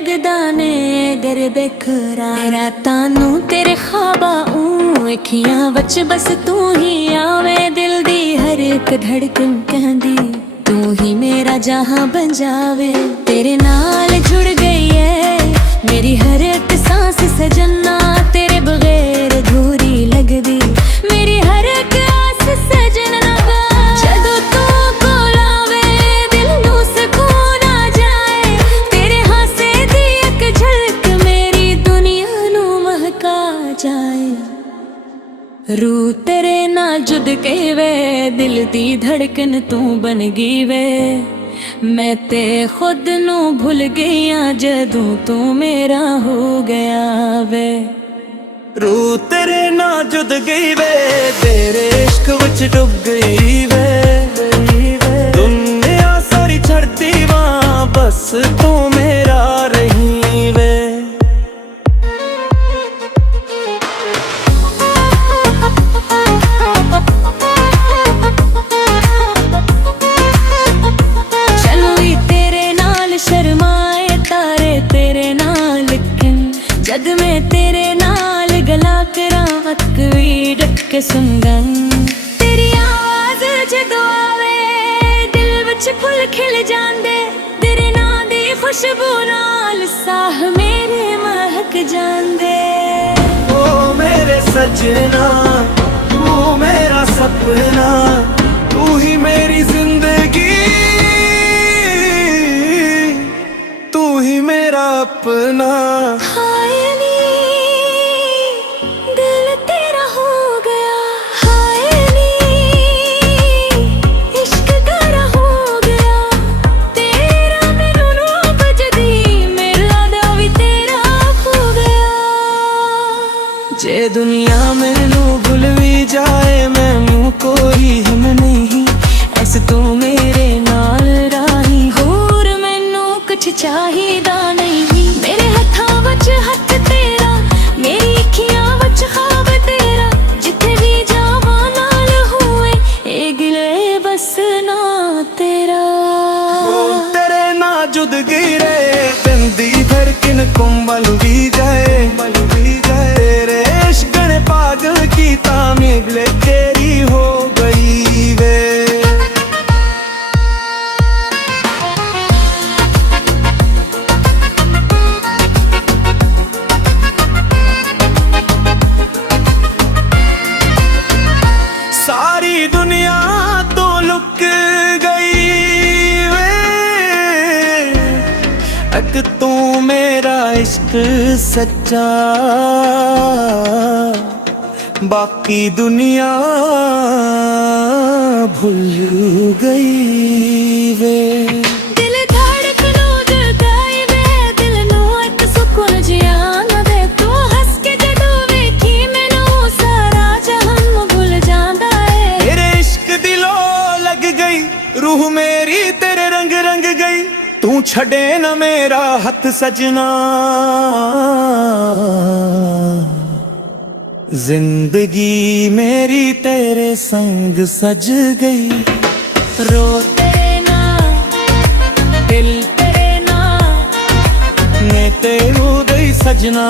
लगदा ने गर बेकरार रातां नूं तेरे ख्वाबा अखियां विच बस तू ही आवे दिल दी हर एक धड़कन कहंदी तू ही मेरा जहां बन जावे तेरे नाल जुड़ गई है मेरी हर एक सांस सजना तेरे बगैर अधूरी लगदी मेरी हर एक आस सजना जदों तू कोल आवे दिल नूं सुकून आ जाए तेरे हासे दी एक झलक मेरी दुनिया नूं महका जाए रू तेरे नाल जुद गई वे दिल दी धड़कन तू बन गई वे मैं ते खुद नू भूल गई जदों तू मेरा हो गया वे रू तेरे नाल जुद गई वे तेरे इश्क विच डुब गई वे दुनिया सारी छड़ती वां बस तू मेरा रही वे जद मैं तेरे नाल गला करा हक भी डक सुंगन तेरी आवाज जदों आवे दिल विच फुल खिल जांदे तेरे नां दी खुशबू नाल साह मेरे महक जांदे ओ मेरे सजना तू मेरा सपना तू ही मेरी जिंदगी तू ही मेरा अपना जे दुनिया मैनू भूल भी जाए मैनू कोई हिम नहीं ऐसे तू मेरे नाल राही होर मैनू कुछ चाहिदा नहीं मेरे हत्थां विच हत्थ तेरा मेरी अखियां विच ख्वाब तेरा जिथे भी जावां नाल होए ए गिले बस ना तेरा तेरे ना जुद गई रे बंदी धड़कन कुंबल भी जाए तेरे इश्क ने पागल की तामीर तेरी हो गई वे सारी दुनिया तो लुक गई वे अक तू मेरा इश्क सच्चा बाकी दुनिया भूल गई वे दिल धड़कनों जगाई वे दिल नूं इक सुकून जिहा ना दे तू हस के जदों वेखी मैनू सारा जहान भुल जांदा है तेरे इश्क दिलों लग गई रूह मेरी तेरे रंग रंग गई तू छड़े न मेरा हथ सजना जिंदगी मेरी तेरे संग सज गई रो तेरे नाल दिल तेरे नाल मैं ते हो गई सजना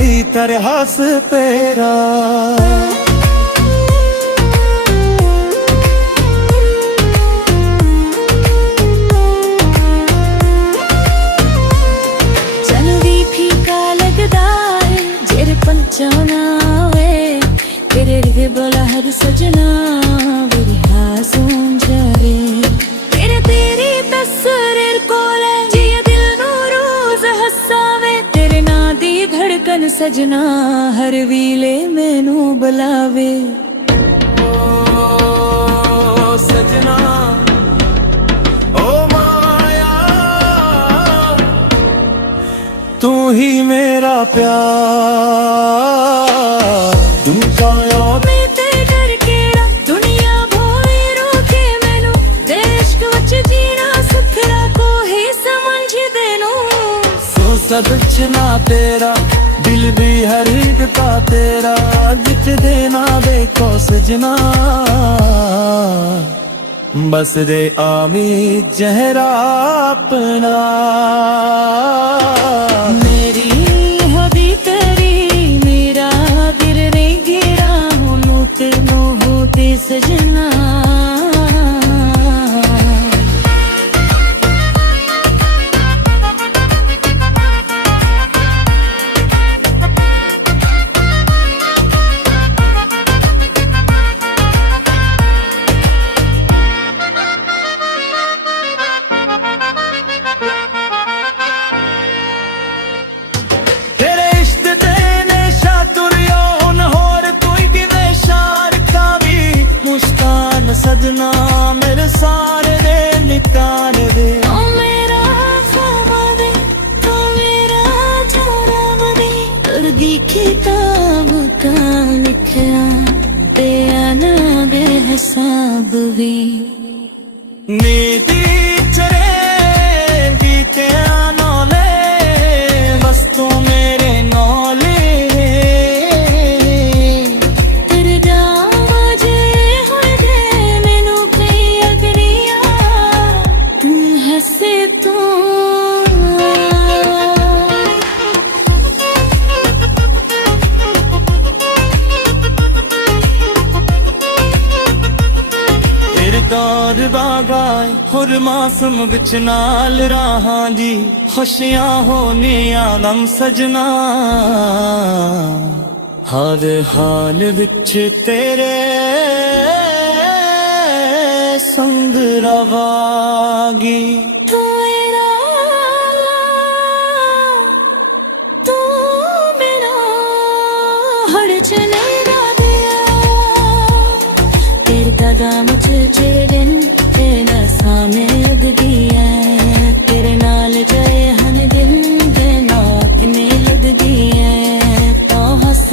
भी तेरे हस तेरा पंचाना वे तेरे रिगे बोला हर सजना मेरी हासूं जावे तेरे तेरी तस्वीर कोले जिया दिल नू रोज हसावे तेरे ना दी धड़कन सजना हर वीले मैनू बुलावे ओ सजना ओ माया तू ही मेरा प्यार मैं ते डर केड़ा दुनिया भोली रोके मैनू देश विच जीना सुखरा कोई समझ देनू सो सच ना तेरा दिल भी हर एक का तेरा जित देना देखो सजना बस दे आमी चेहरा अपना। नीति चढ़ेगी तेरा नौले बस तू मेरे नौले तेरे दाजे होए दे मैनू कई अगरिया तू हंसे तू दौर बागाए हुर मासूम बिच नाल राहां दी खुशियां होनियां गम सजना हर हाल बिच तेरे संग रवागी तू मेरा तू मेरा हर चलेरा दिया तेरे कदम च चिड़न तेरा सामने लगदी है तेरे नाल जाए हन दिन दे नाकने लगदी है तो हंस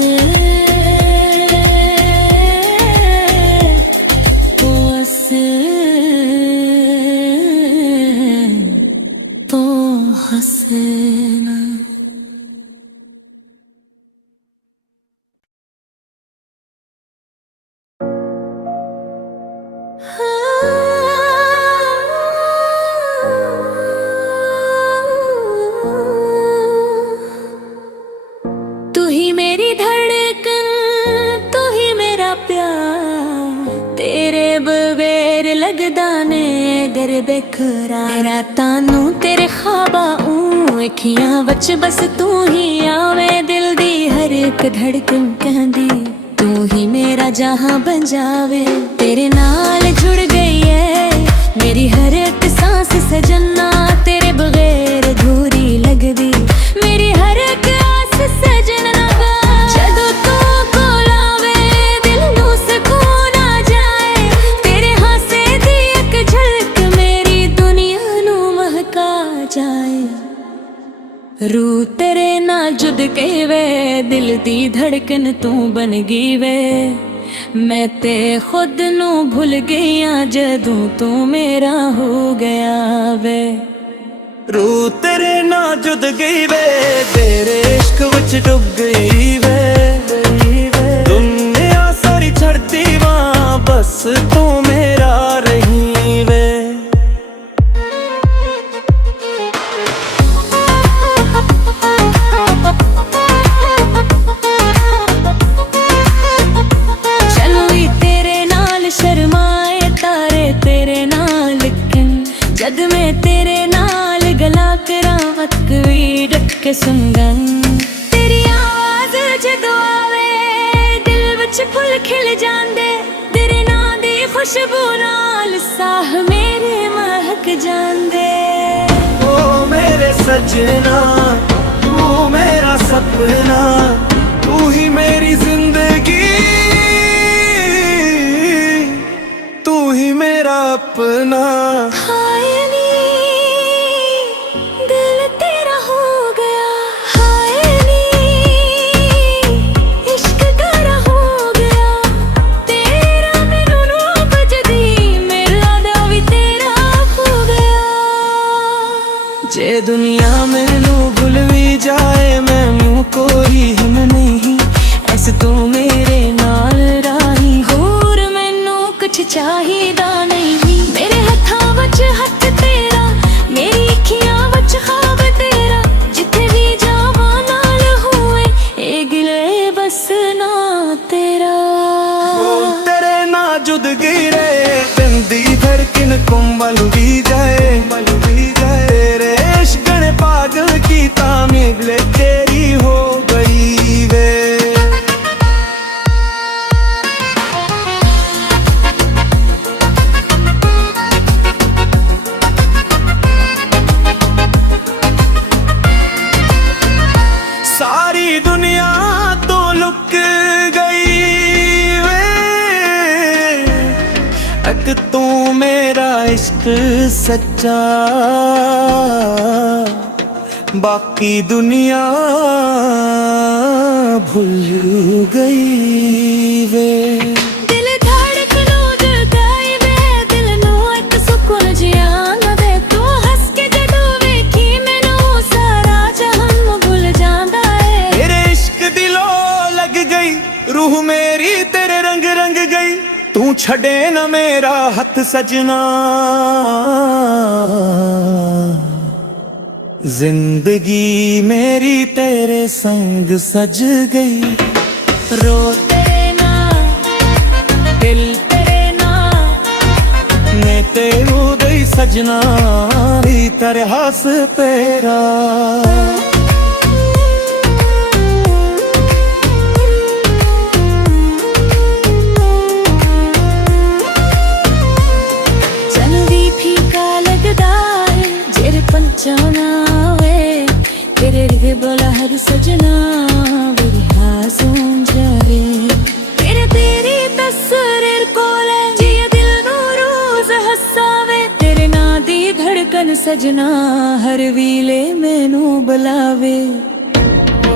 तो हंस तो हंसना तू ही मेरी धड़कन तू ही मेरा प्यार तेरे बगैर लगदा ने दिल बेकरार रातां नू तेरे ख्वाबां अखियां विच बस तू ही आवे दिल दी हर एक धड़कन कहंदी तू ही मेरा जहां बन जावे तेरे नाल जुड़ गई है मेरी हर एक सांस सजना तेरे बगैर अधूरी लगदी मेरी हर एक आस सजन लगा जदों तू कोल आवे दिल नू सुकून आ जाए तेरे हासे दी एक झलक मेरी दुनिया नू महका जाए रू तेरे नाल जुद के वे दिल दी धड़कन तू बन गई वे मैं ते खुद नू भूल गईया जदों तू मेरा हो गया वे रू तेरे ना जुद गई वे तेरे इश्क विच डुब गई वे दुनिया सारी छड़ती वहां बस तू मेरा रही वे शर्माए तारे तेरे नाल किन जद मैं तेरे नाल गला करा अकवी डक के सुंगन तेरी आवाज जदों आवे दिल विच फुल खिल जांदे तेरे नां दी खुशबू नाल साह मेरे महक जांदे ओ मेरे सजना तू मेरा सपना तू ही मेरी जिंदगी तू ही मेरा अपना हाय नी दिल तेरा हो गया हाय नी इश्क तेरा हो गया तेरा मैनू रूप जदी मेरा दा भी तेरा हो गया जे दुनिया मैनू भूल भी जाए मैनू कोई हिम नहीं ऐसे तू मेरे नाल राही होर मैनू कुछ चाहिदा नहीं मेरे हत्थां विच हत्थ तेरा मेरी अखियां विच ख्वाब तेरा जिथे भी जावां नाल होए ए गिले बस ना तेरा तेरे ना जुद गिरे बिंदी फिर किन कुंबल भी जाए तेरे इश्क ने पागल की तामीर तेरी हो गई वे सारी दुनिया तो लुक गई वे एक तू मेरा इश्क सच्चा बाकी दुनिया भूल गई वे दिल धड़कनों जगाई वे दिल छड़े न मेरा हथ सजना, जिंदगी मेरी तेरे संग सज गई। रोते ना दिल तेरे ना, मैं तेरू गई सजना भी तेरे हंस तेरा। चल भी फीका लगदा है जेर पंचाना वे, तेरे रिग बोला हर सजना मेरी हासूं जावे। तेरे तेरी तस्वीर कोले जिया दिल नू रोज हसावे, तेरे ना दी धड़कन सजना हर वीले मैनू बुलावे। ओ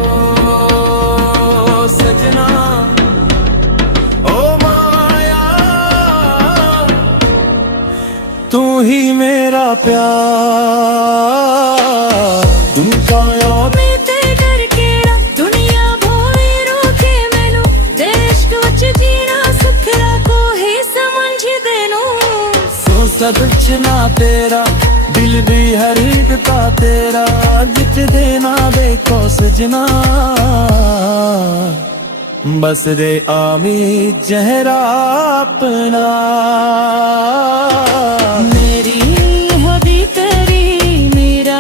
सजना ओ माया, तू ही मेरा प्यार, तू काया मैं ते डर केड़ा दुनिया भोए रोके मैनू, देश विच जीना सुखरा को ही समझ देनू। सो सदचना तेरा दिल भी हर एक का तेरा, जित देना देखो सजना बस रे आमी चेहरा अपना। मेरी हदी तेरी मेरा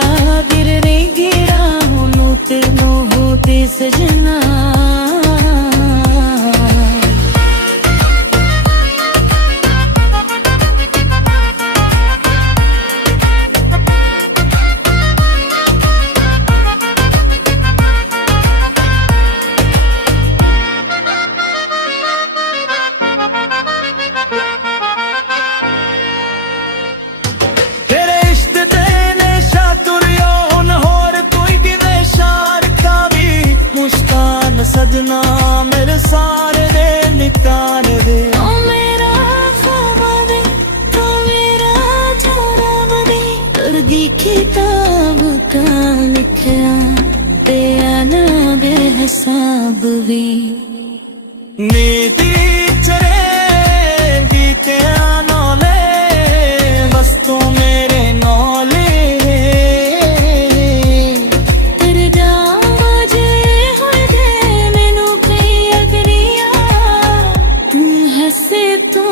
दिल रे गिरा होनू तेनू होते सजना। सजना मेरे सारे दे निकाल दे, ओ मेरा ख्वाबा दे तो मेरा जवाब दे, तुरदी किताब का लिखया तेरा ना दे हिसाब भी। नीति चलेगी तेरा नौले, बस तू मेरे नौले। तेरे जाजे होए दे मैनू कई अगरिया, हंसे तू